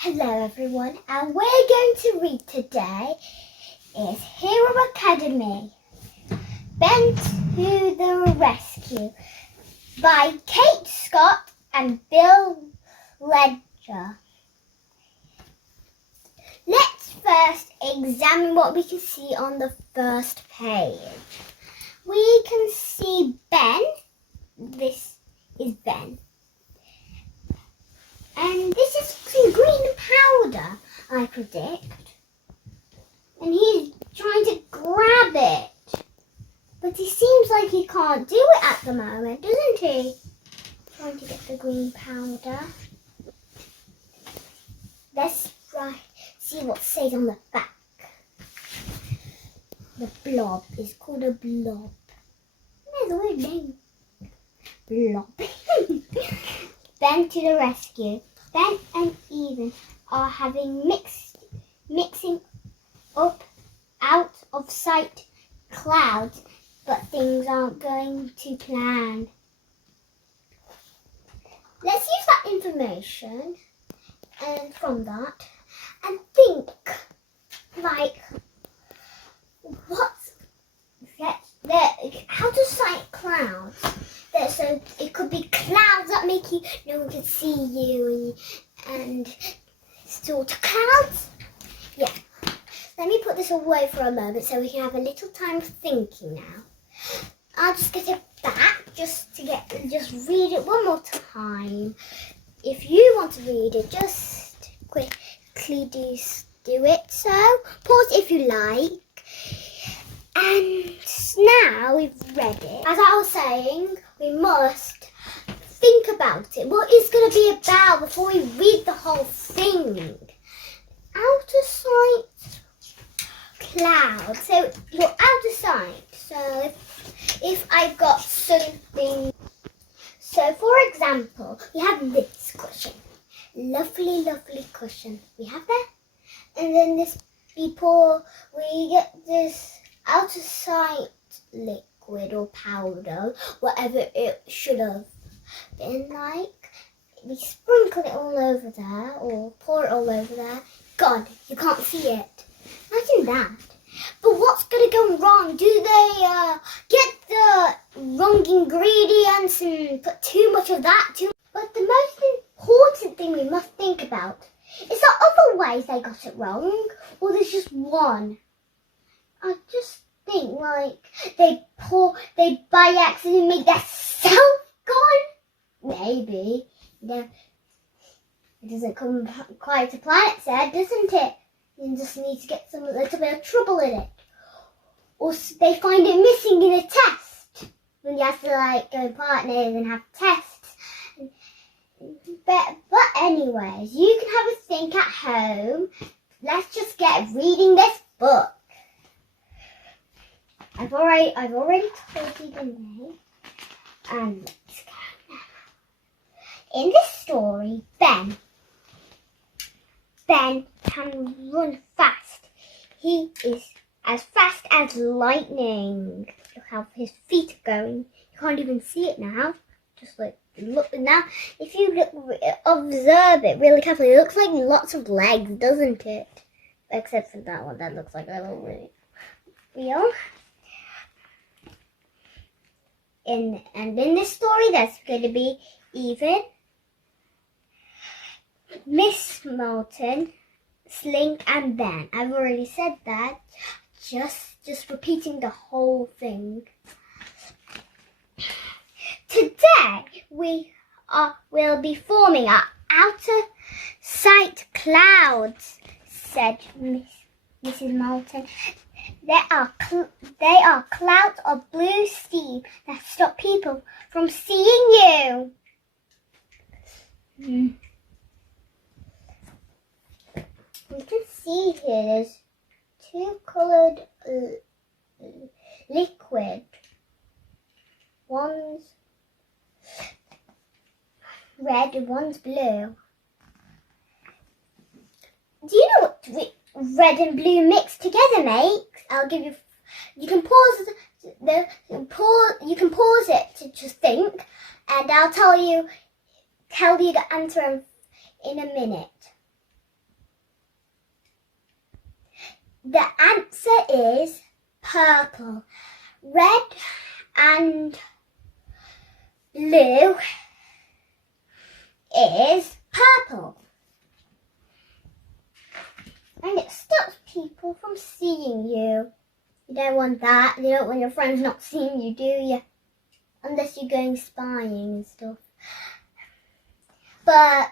Hello everyone, and we're going to read today is Hero Academy, Ben to the Rescue by Kate Scott and Bill Ledger. Let's first examine what we can see on the first page. We can see Ben. This is Ben. And this is some green powder, I predict. And he's trying to grab it. But he seems like he can't do it at the moment, doesn't he? Trying to get the green powder. Let's try see what it says on the back. The blob is called a blob. There's a weird name. Blob. Ben to the rescue. Ben and Ethan are mixing up out of sight clouds, but things aren't going to plan. Let's use that information and from that and think like what's how to sight clouds. So it could be clouds that make you no one can see you and sort of clouds. Yeah. Let me put this away for a moment so we can have a little time of thinking now. I'll just get it back just read it one more time. If you want to read it, just quickly do it. So pause if you like. And now we've read it. As I was saying, we must think about it. What it's going to be about before we read the whole thing. Out of sight cloud. So you're out of sight. So if I've got something. So for example, we have this cushion. Lovely, lovely cushion. We have that. And then we get this out of sight liquid or powder, whatever it should have been like. We sprinkle it all over there or pour it all over there. God, you can't see it. Imagine that. But what's going to go wrong? Do they get the wrong ingredients and put too much of that? But the most important thing we must think about is there other ways they got it wrong, or there's just one? I just think like they by accident make that self gone. Maybe. No, it doesn't come quite to plan it said, doesn't it? You just need to get a little bit of trouble in it. Or they find it missing in a test. When you have to like go partners and have tests. But anyways, you can have a think at home. Let's just get reading this book. I've already told you the name. And let's go now. In this story, Ben can run fast. He is as fast as lightning. Look how his feet are going. You can't even see it now. Just like look now. If you observe it really carefully, it looks like lots of legs, doesn't it? Except for that one, that looks like a little wheel. And in this story, that's going to be Ethan, Miss Moulton, Sling, and Ben. I've already said that. Just repeating the whole thing. Today we'll be forming our outer sight clouds, said Mrs. Moulton. They are clouds of blue steam that stop people from seeing you. You can see here there's two coloured liquid. One's red and one's blue. Do you know what red and blue mixed together makes? I'll give you. You can pause it to just think, and I'll tell you the answer in a minute. the answer is purple. Red and blue is purple. And it stops people from seeing you. You don't want that. You don't want your friends not seeing you, do you? Unless you're going spying and stuff. But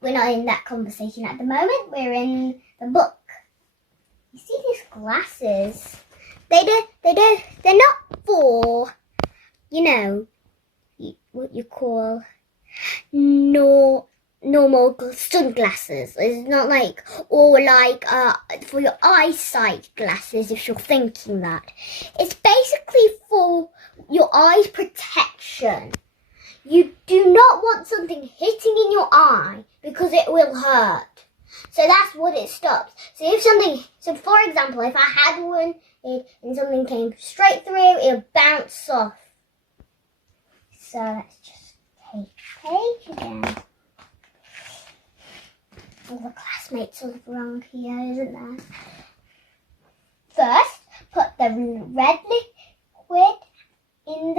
we're not in that conversation at the moment. We're in the book. You see these glasses? They're not for, you know, what you call normal sunglasses. It's not like, or like for your eyesight glasses, if you're thinking that. It's basically for your eyes protection. You do not want something hitting in your eye because it will hurt. So that's what it stops. So for example, if I had one and something came straight through, it'll bounce off. So let's just take a page again. All the classmates are wrong here, isn't there? First, put the red liquid in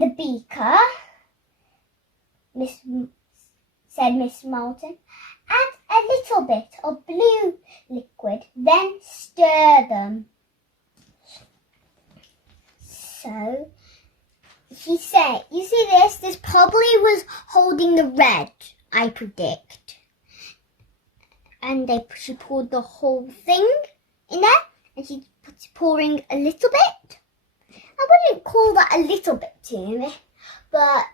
the beaker, said Miss Moulton. Add a little bit of blue liquid, then stir them. So, she said, you see this probably was holding the red, I predict. And she poured the whole thing in there, and she pouring a little bit. I wouldn't call that a little bit to me, but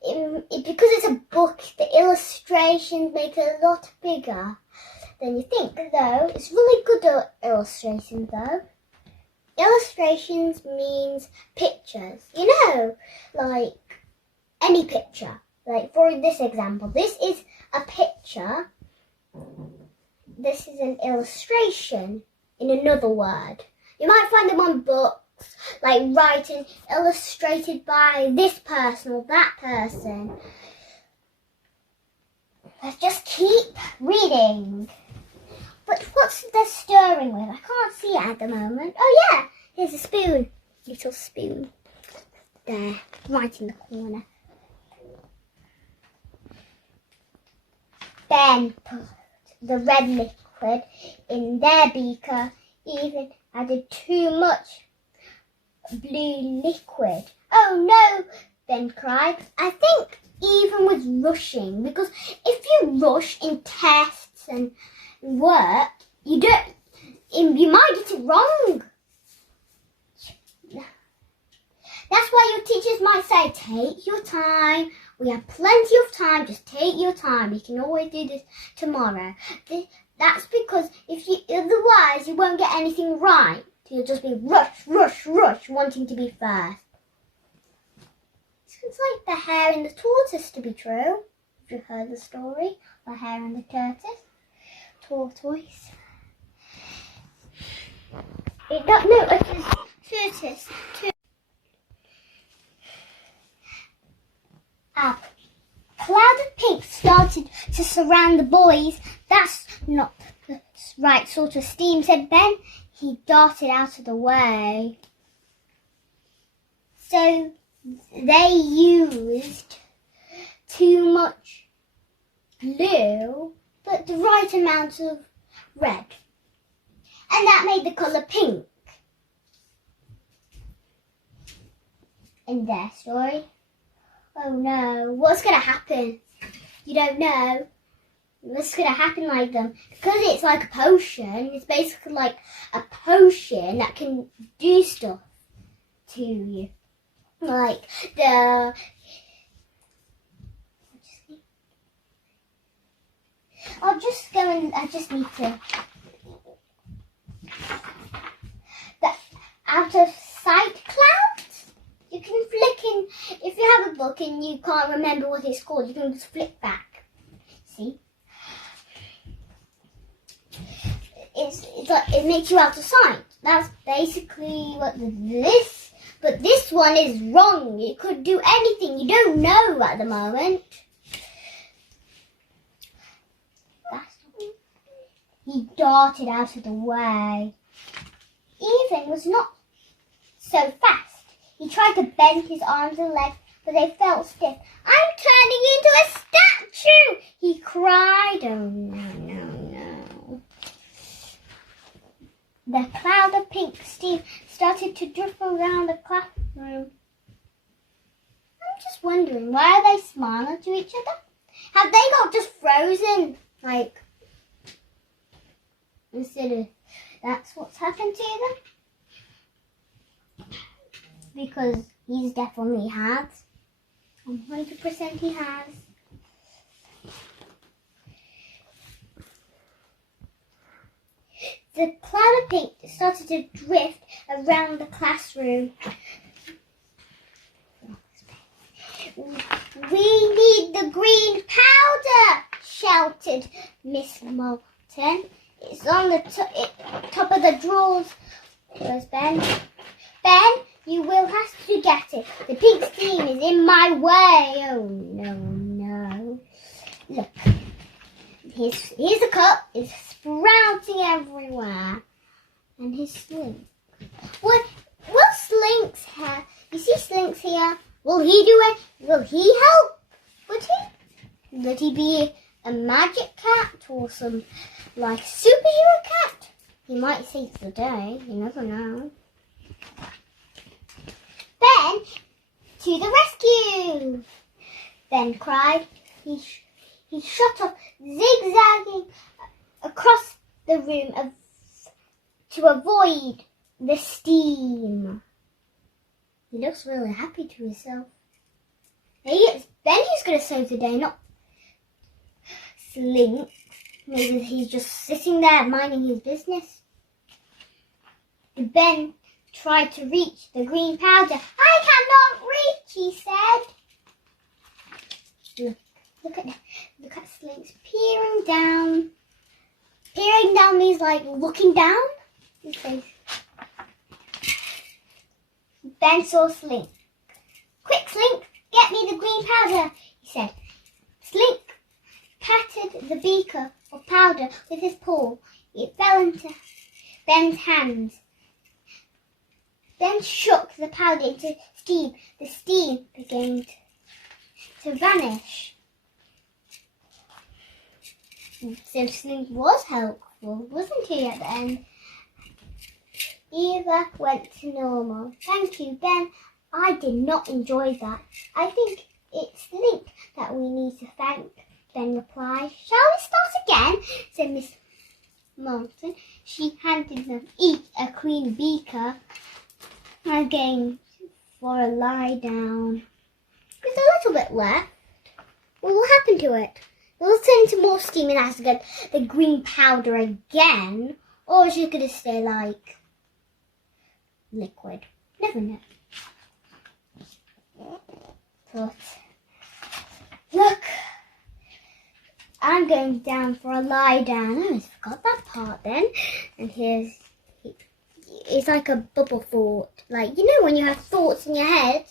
because it's a book, the illustrations make it a lot bigger than you think, though. It's really good illustrations, though. Illustrations means pictures, you know, like any picture. Like for this example, this is a picture. This is an illustration in another word. You might find them on books, like writing illustrated by this person or that person. Let's just keep reading. But what's the stirring with? I can't see it at the moment. Oh yeah, here's a spoon. Little spoon. There, right in the corner. Then put the red liquid in their beaker. Even added too much blue liquid. Oh no, Ben cried. I think even was rushing, because if you rush in tests and work, you might get it wrong. That's why your teachers might say, take your time. We have plenty of time. Just take your time. You can always do this tomorrow. That's because otherwise you won't get anything right. You'll just be rush, wanting to be first. Sounds like the hare and the tortoise to be true. If you've heard the story, the hare and the tortoise. It is tortoise. A cloud of pink started to surround the boys. That's not the right sort of steam, said Ben. He darted out of the way. So they used too much blue, but the right amount of red. And that made the colour pink. In their story. Oh no, what's going to happen? You don't know. What's going to happen like them? Because it's like a potion, it's basically like a potion that can do stuff to you. Like I just need to. The out of sight clouds? You can flick in, if you have a book and you can't remember what it's called, you can just flick back. See? It's like, it makes you out of sight. That's basically what but this one is wrong. It could do anything. You don't know at the moment. he darted out of the way. Ethan was not so fast. He tried to bend his arms and legs, but they felt stiff. I'm turning into a statue, he cried. Oh, no. The cloud of pink steam started to drift around the classroom. I'm just wondering, why are they smiling to each other? Have they got just frozen? Like, instead of that's what's happened to them? Because he's definitely has. 100% he has. The cloud of pink started to drift around the classroom. We need the green powder, shouted Miss Moulton. It's on the top of the drawers. Where's Ben? Ben, you will have to get it. The pink steam is in my way. Oh, no. Look. Here's the cup. It's sprouting everywhere. And his slink. Will Slink's hair? You see Slink's here? Will he do it? Will he help? Would he? Would he be a magic cat or some like superhero cat? He might save the day. You never know. Ben, to the rescue! Ben cried. He shot off, zigzagging across the room to avoid the steam. He looks really happy to himself. Maybe it's Ben who's going to save the day, not Slink. Maybe he's just sitting there minding his business. Ben tried to reach the green powder. I cannot reach, he said. Look at Slink's peering down. Peering down means like looking down. His face. Ben saw Slink. Quick, Slink, get me the green powder, he said. Slink patted the beaker of powder with his paw. It fell into Ben's hands. Ben shook the powder into steam. The steam began to vanish. So Slink was helpful, wasn't he, at the end? Eva went to normal. Thank you, Ben. I did not enjoy that. I think it's Slink that we need to thank, Ben replied. Shall we start again? Said Miss Moulton. She handed them each a clean beaker. Again for a lie down. There's a little bit left. What will happen to it? Will it turn into more steam and has to get the green powder again? Or is it going to stay like liquid? Never know. But look, I'm going down for a lie down. I forgot that part then. And here's, it's like a bubble thought. Like, you know when you have thoughts in your head,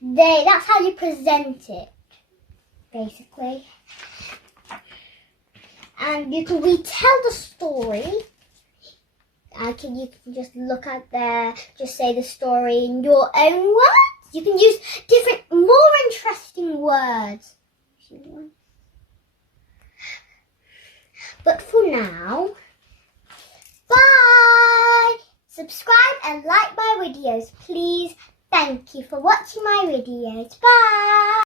that's how you present it, basically. And you can retell the story. You can just look at there, just say the story in your own words. You can use different, more interesting words. But for now, bye! Subscribe and like my videos, please. Thank you for watching my videos. Bye!